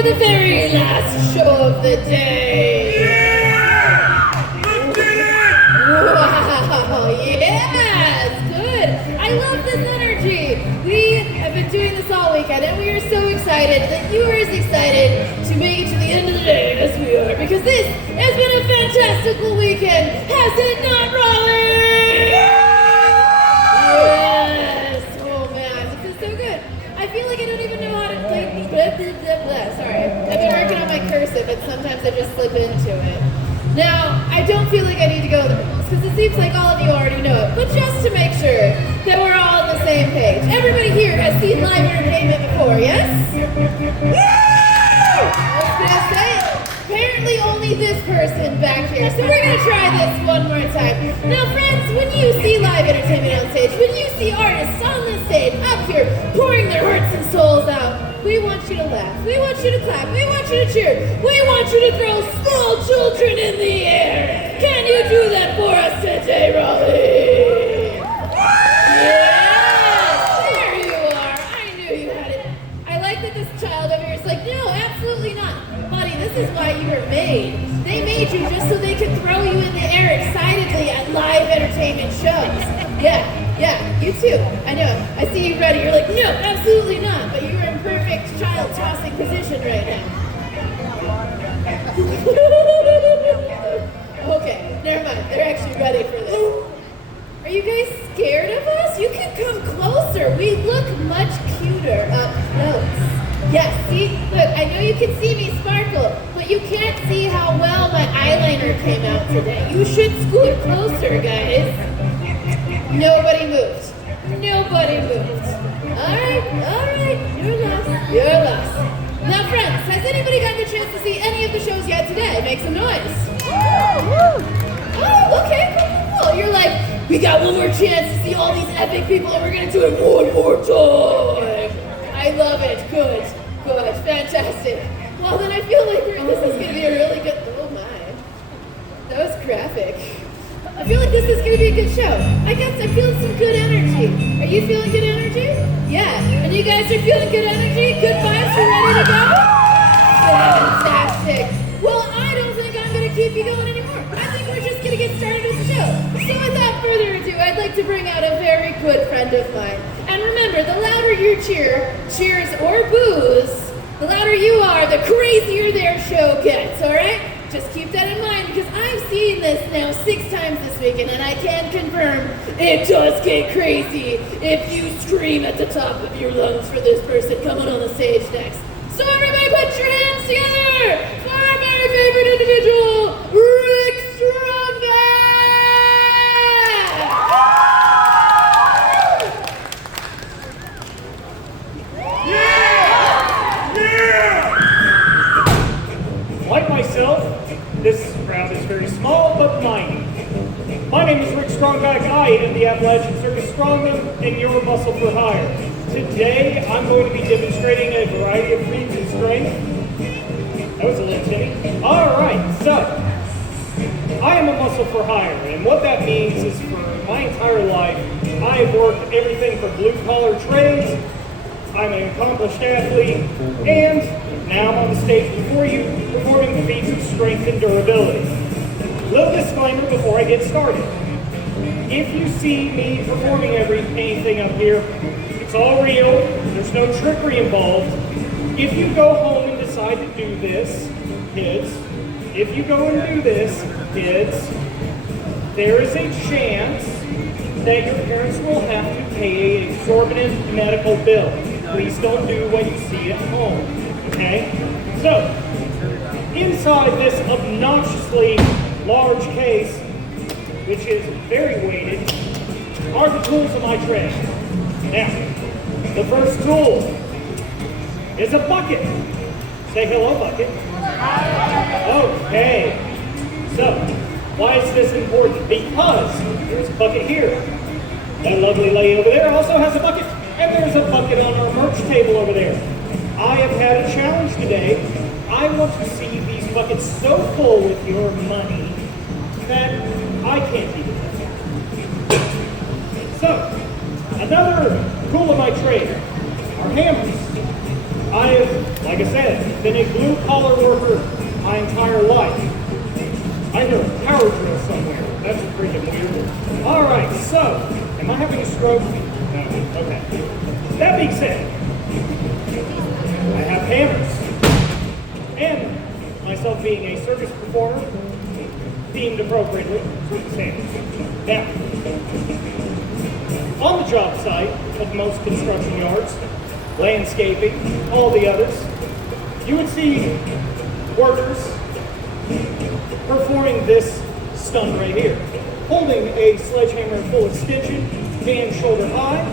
for the very last show of the day. Yeah! Let's get it! Wow, yes, good. I love this energy. We have been doing this all weekend, and we are so excited that you are as excited to make it to the end of the day as we are, because this has been a fantastical weekend, has it not, Raleigh? Yes. Oh man, this is so good. I feel like I don't even know how to play. Sorry, I've been working on my cursive, but sometimes I just slip into it. Now, I don't feel like I need to go over the rules, because it seems like all of you already know it, but just to make sure that we're all on the same page. Everybody here has seen live entertainment before, yes? Woo! I was gonna say, apparently only this person back here, so we're gonna try this one more time. Now friends, when you see live entertainment on stage, when you see artists on the stage, up here, pouring their hearts and souls out, we want you to laugh, we want you to clap, we want you to cheer, we want you to throw small children in the air. Can you do that for us today, Raleigh? Yes, there you are. I knew you had it. I like that this child over here is like, no, absolutely not. Buddy, this is why you were made. They made you just so they could throw you in the air excitedly at live entertainment shows. Yeah, you too. I know. I see you ready. You're like, no, absolutely not. But you're in perfect child tossing position right now. Okay, never mind. They're actually ready for this. Are you guys scared of us? You can come closer. We look much cuter up close. Yes, see? Look, I know you can see me sparkle, but you can't see how well my eyeliner came out today. You should scoot closer, guys. Nobody moved. Nobody moved. Alright, you're lost. You're lost. Now friends, has anybody gotten a chance to see any of the shows yet today? Make some noise. Oh, okay, cool. You're like, we got one more chance to see all these epic people and we're gonna do it one more time. I love it. Good. Fantastic. Well then I feel like this is gonna be a really good, oh my. That was graphic. I feel like this is going to be a good show. I guess I'm feeling some good energy. Are you feeling good energy? Yeah. And you guys are feeling good energy? Good vibes? You ready to go? Fantastic. Well, I don't think I'm going to keep you going anymore. I think we're just going to get started with the show. So without further ado, I'd like to bring out a very good friend of mine. And remember, the louder your cheers or boos, the louder you are, the crazier their show gets, all right? Just keep that in mind, because I've seen this now 6 times this weekend, and I can confirm it does get crazy if you scream at the top of your lungs for this person coming on the stage next. So everybody put your hands together for our very favorite individual, Rick StrongBack! Yeah! Like myself, this crowd is very small but mighty. My name is Rick StrongBack. I am the Appalachian Circus StrongMx and your muscle for hire. Today, I'm going to be demonstrating a variety of feats of strength. That was a little tinny. Alright, so, I am a muscle for hire, and what that means is for my entire life, I have worked everything from blue-collar trades, I'm an accomplished athlete, and now I'm on the stage before you, performing the feats of strength and durability. Little disclaimer before I get started. If you see me performing anything up here, it's all real, there's no trickery involved. If you go home and decide to do this, kids, there is a chance that your parents will have to pay an exorbitant medical bill. Please don't do what you see at home, okay? So, inside this obnoxiously large case, which is very weighted, are the tools of my trade. Now, the first tool is a bucket. Say hello, bucket. Okay. So, why is this important? Because there's a bucket here. That lovely lady over there also has a bucket. And there's a bucket on our merch table over there. I have had a challenge today. I want to see these buckets so full with your money that I can't keep it. So, another tool of my trade are hammers. I have, like I said, been a blue-collar worker my entire life. I hear a power drill somewhere. That's freaking weird. All right, so, am I having a stroke? No, okay. That being said, I have hammers. And myself being a circus performer, themed appropriately, circus hammers. Now, on the job site of most construction yards, landscaping, all the others, you would see workers performing this stunt right here. Holding a sledgehammer in full extension, hand shoulder high,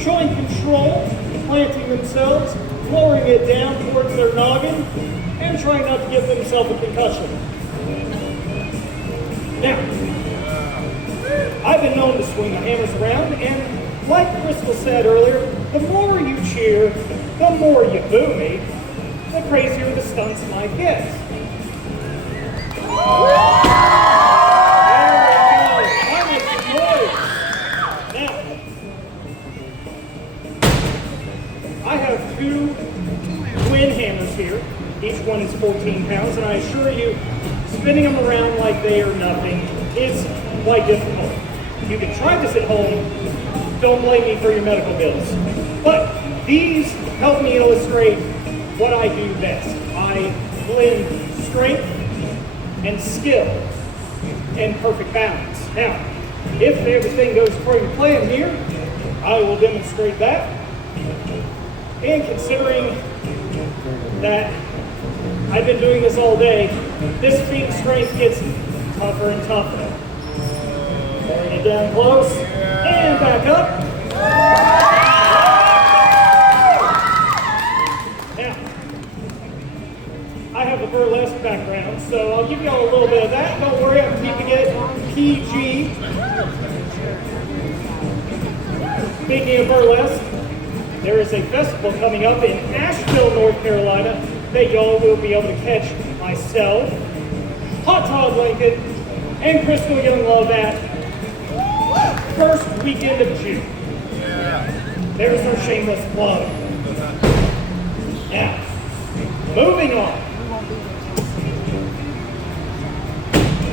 showing control, planting themselves, lowering it down towards their noggin, and trying not to give themselves a concussion. Now, I've been known to swing the hammers around, and like Crystal said earlier, the more you cheer, the more you boo me, the crazier the stunts might get. There we go. I make some noise. Now, I have two twin hammers here. Each one is 14 pounds, and I assure you, spinning them around like they are nothing is quite difficult. You can try this at home. Don't blame me for your medical bills. But these help me illustrate what I do best. I blend strength and skill and perfect balance. Now, if everything goes according to plan here, I will demonstrate that. And considering that I've been doing this all day, this feat of strength gets tougher and tougher. Bring it down close, and back up. Now, I have a burlesque background, so I'll give you all a little bit of that. Don't worry, I'm keeping it PG. Speaking of burlesque, there is a festival coming up in Asheville, North Carolina, that y'all will be able to catch myself, Hot Todd Lincoln, and Crystal Younglove at first weekend of June. There's no shameless plug. Now, moving on.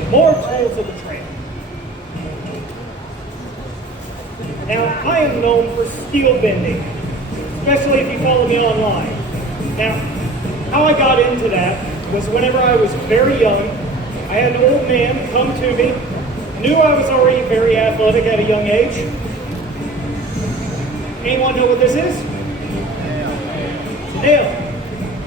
More tools of the trade. Now, I am known for steel bending, especially if you follow me online. Now, how I got into that was whenever I was very young, I had an old man come to me, knew I was already very athletic at a young age. Anyone know what this is? It's a nail.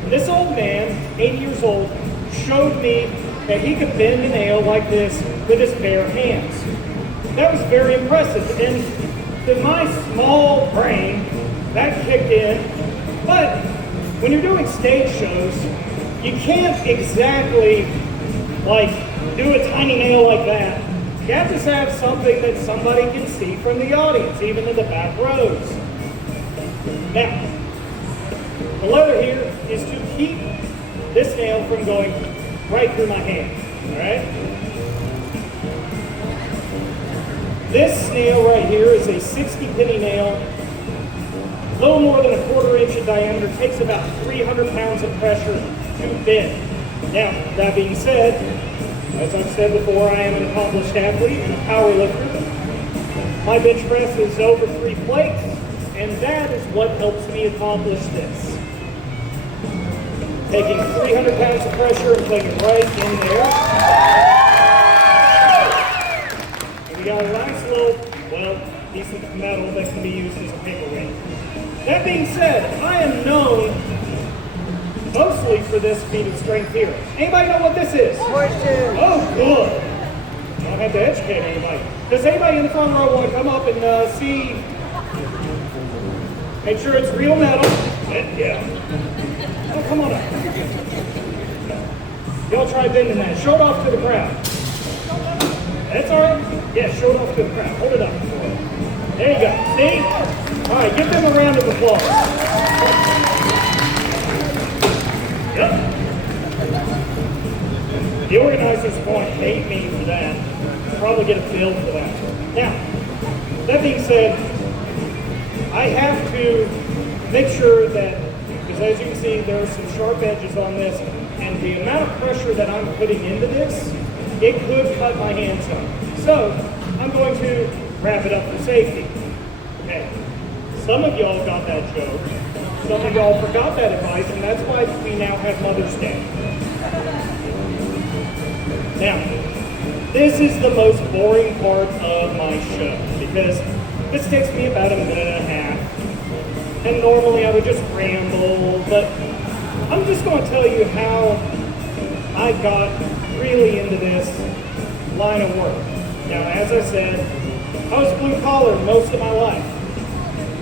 And this old man, 80 years old, showed me that he could bend a nail like this with his bare hands. That was very impressive, and to my small brain, that kicked in. But when you're doing stage shows, you can't exactly do a tiny nail like that. You have to have something that somebody can see from the audience, even in the back rows. Now, the leather here is to keep this nail from going right through my hand, all right? This nail right here is a 60 penny nail, a little more than a 1/4 inch in diameter, takes about 300 pounds of pressure to bend. Now, that being said, as I've said before, I am an accomplished athlete and a power lifter. My bench press is over 3 plates, and that is what helps me accomplish this. Taking 300 pounds of pressure and putting it right in there. And we got a nice little, piece of metal that can be used as a paperweight. That being said, I am known mostly for this feat of strength here. Anybody know what this is? Question. Oh, good. I don't have to educate anybody. Does anybody in the front row want to come up and see? Make sure it's real metal. Yeah. Oh, come on up. Y'all try bending that. Show it off to the crowd. That's all right? Yeah, show it off to the crowd. Hold it up. There you go. See? All right, give them a round of applause. Yep. The organizers won't hate me for that. Probably get a bill for that. Now, that being said, I have to make sure that the because as you can see, there are some sharp edges on this, and the amount of pressure that I'm putting into this, it could cut my hands off. So I'm going to wrap it up for safety. Okay, some of y'all got that joke, some of y'all forgot that advice, and that's why we now have Mother's Day. Now, this is the most boring part of my show, because this takes me about a minute and a half, and normally I would just ramble, but I'm just going to tell you how I got really into this line of work. Now, as I said, I was blue collar most of my life,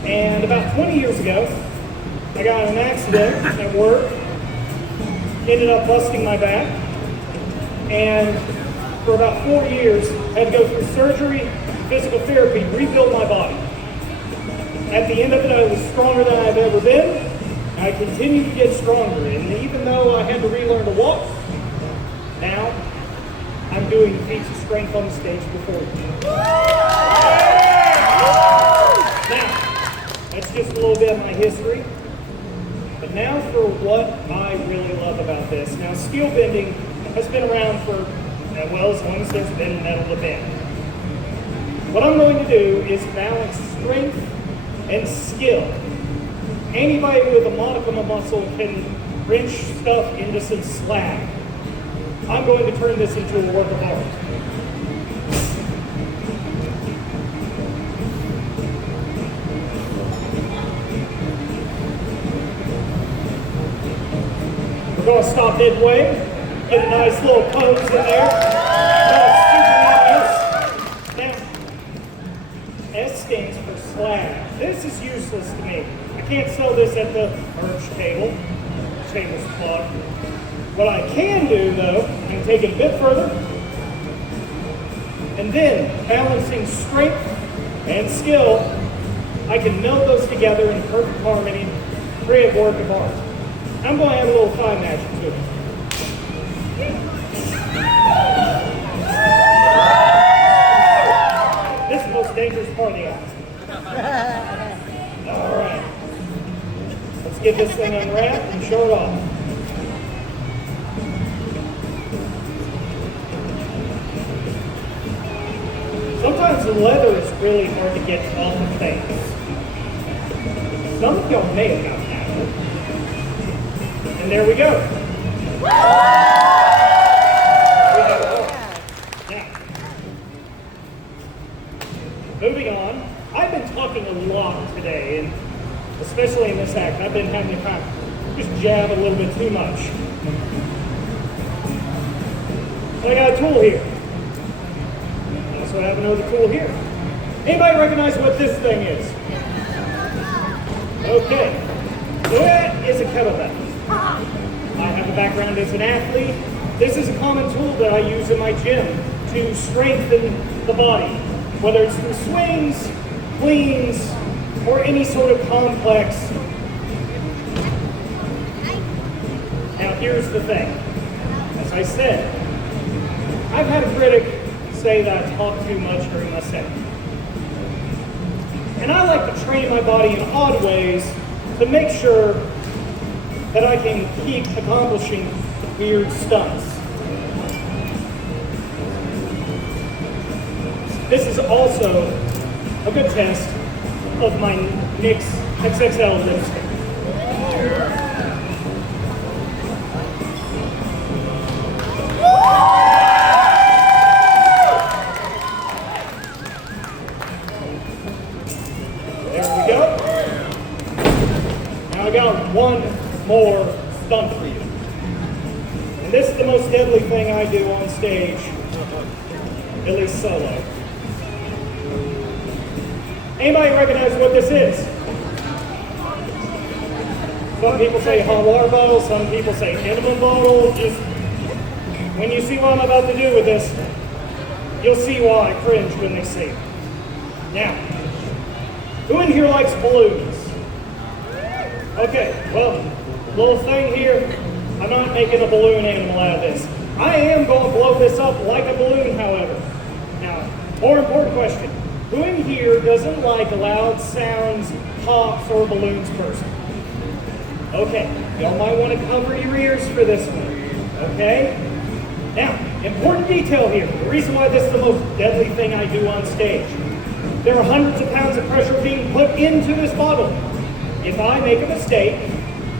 and about 20 years ago, I got in an accident at work, ended up busting my back, and for about 4 years, I had to go through surgery, physical therapy, rebuild my body. At the end of it, I was stronger than I've ever been. I continued to get stronger, and even though I had to relearn to walk, now I'm doing feats of strength on the stage before you. Now, that's just a little bit of my history. But now for what I really love about this. Now, steel bending has been around for, well, as long as there's been metal to bend. What I'm going to do is balance strength and skill. Anybody with a modicum of muscle can wrench stuff into some slack. I'm going to turn this into a work of art. We're going to stop midway, get a nice little pose in there. Now, S stands for slab. This is useless to me. I can't sell this at the merch table. Shameless plug. What I can do, though, I can take it a bit further, and then balancing strength and skill, I can meld those together in perfect harmony, create a work of art. I'm going to add a little thigh magic to it. This is the most dangerous part of the act. All right. Let's get this thing unwrapped and show it off. Sometimes the leather is really hard to get off the face. Some of y'all may have gotten that one. And there we go. Now, moving on, I've been talking a lot today, and especially in this act, I've been having to kind of just jab a little bit too much. So I got a tool here. So I have another tool here. Anybody recognize what this thing is? Okay. So that is a kettlebell. I have a background as an athlete. This is a common tool that I use in my gym to strengthen the body, whether it's through swings, cleans, or any sort of complex. Now here's the thing. As I said, I've had a critic say that I talk too much during my set. And I like to train my body in odd ways to make sure that I can keep accomplishing weird stunts. This is also a good test of my NYX XXL lipstick. One more stunt for you. And this is the most deadly thing I do on stage, at least solo. Anybody recognize what this is? Some people say hot water bottle, some people say enema bottle. Just when you see what I'm about to do with this, you'll see why I cringe when they see it. Now, who in here likes balloons? Okay, well, little thing here, I'm not making a balloon animal out of this. I am going to blow this up like a balloon, however. Now, more important question. Who in here doesn't like loud sounds, pops, or balloons person? Okay, y'all might want to cover your ears for this one, okay? Now, important detail here. The reason why this is the most deadly thing I do on stage. There are hundreds of pounds of pressure being put into this bottle. If I make a mistake,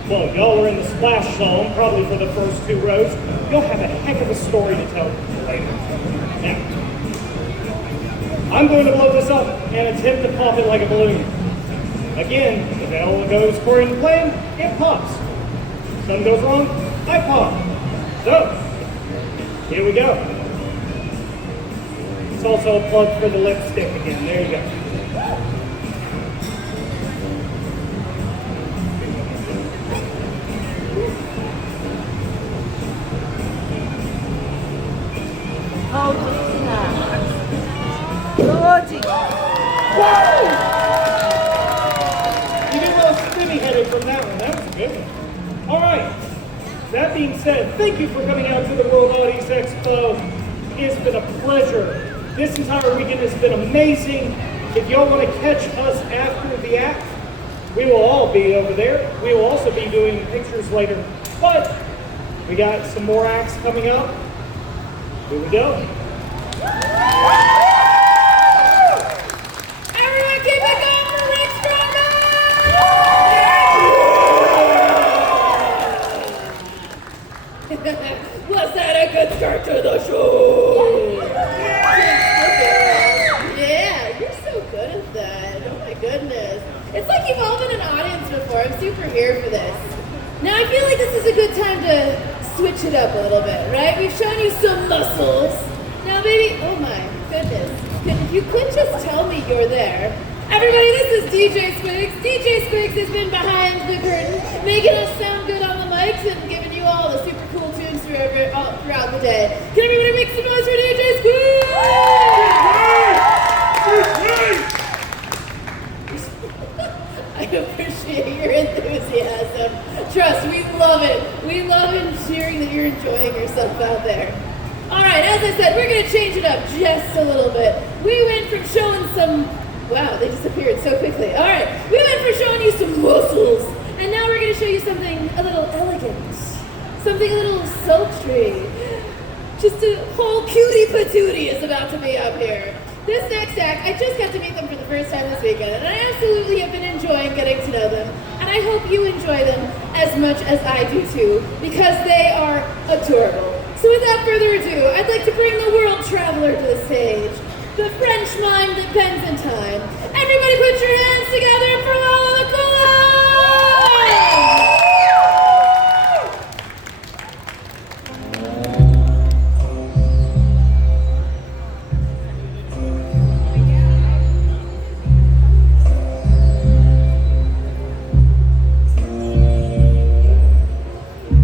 well, y'all are in the splash zone, probably for the first 2 rows. You'll have a heck of a story to tell later. Now, I'm going to blow this up and attempt to pop it like a balloon. Again, if it all goes according to plan, it pops. If something goes wrong, I pop. So, here we go. It's also a plug for the lipstick again. There you go. You did well spinny-headed from that one. That was a good one. All right. That being said, thank you for coming out to the World Oddities Expo. It's been a pleasure. This entire weekend has been amazing. If y'all want to catch us after the act, we will all be over there. We will also be doing pictures later. But we got some more acts coming up. Here we go. Everyone keep it going for Rick StrongBack! Was that a good start to the show? Yeah, you're so good at that. Oh my goodness. It's like you've all been an audience before. I'm super here for this. Now I feel like this is a good time to switch it up a little bit, right? We've shown you some muscles. Now maybe, oh my goodness. If you could just tell me you're there. Everybody, this is DJ Squigs. DJ Squigs has been behind the curtain, making us sound good on the mics and giving you all the super cool tunes throughout the day. Can everybody make some noise for DJ Squigs? I appreciate your enthusiasm. Trust, we love it. We love hearing that you're enjoying yourself out there. All right, as I said, we're going to change it up just a little bit. We went from showing some... Wow, they disappeared so quickly. All right, we went from showing you some muscles, and now we're going to show you something a little elegant, something a little sultry. Just a whole cutie patootie is about to be up here. This next act, I just got to meet them for the first time this weekend, and I absolutely have been enjoying getting to know them, and I hope you enjoy them as much as I do too, because they are adorable. So without further ado, I'd like to bring the world traveler to the stage, the French mime that bends in time. Everybody put your hands together for